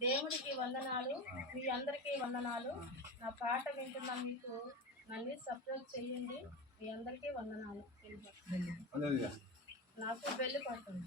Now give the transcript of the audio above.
దేవుడికి వందనాలు మీ అందరికీ వందనాలు. నా పాట వింటున్న మీకు నన్ను సపోర్ట్ చేయండి. మీ అందరికీ వందనాలు. నాకు పెళ్ళి పడుతుంది.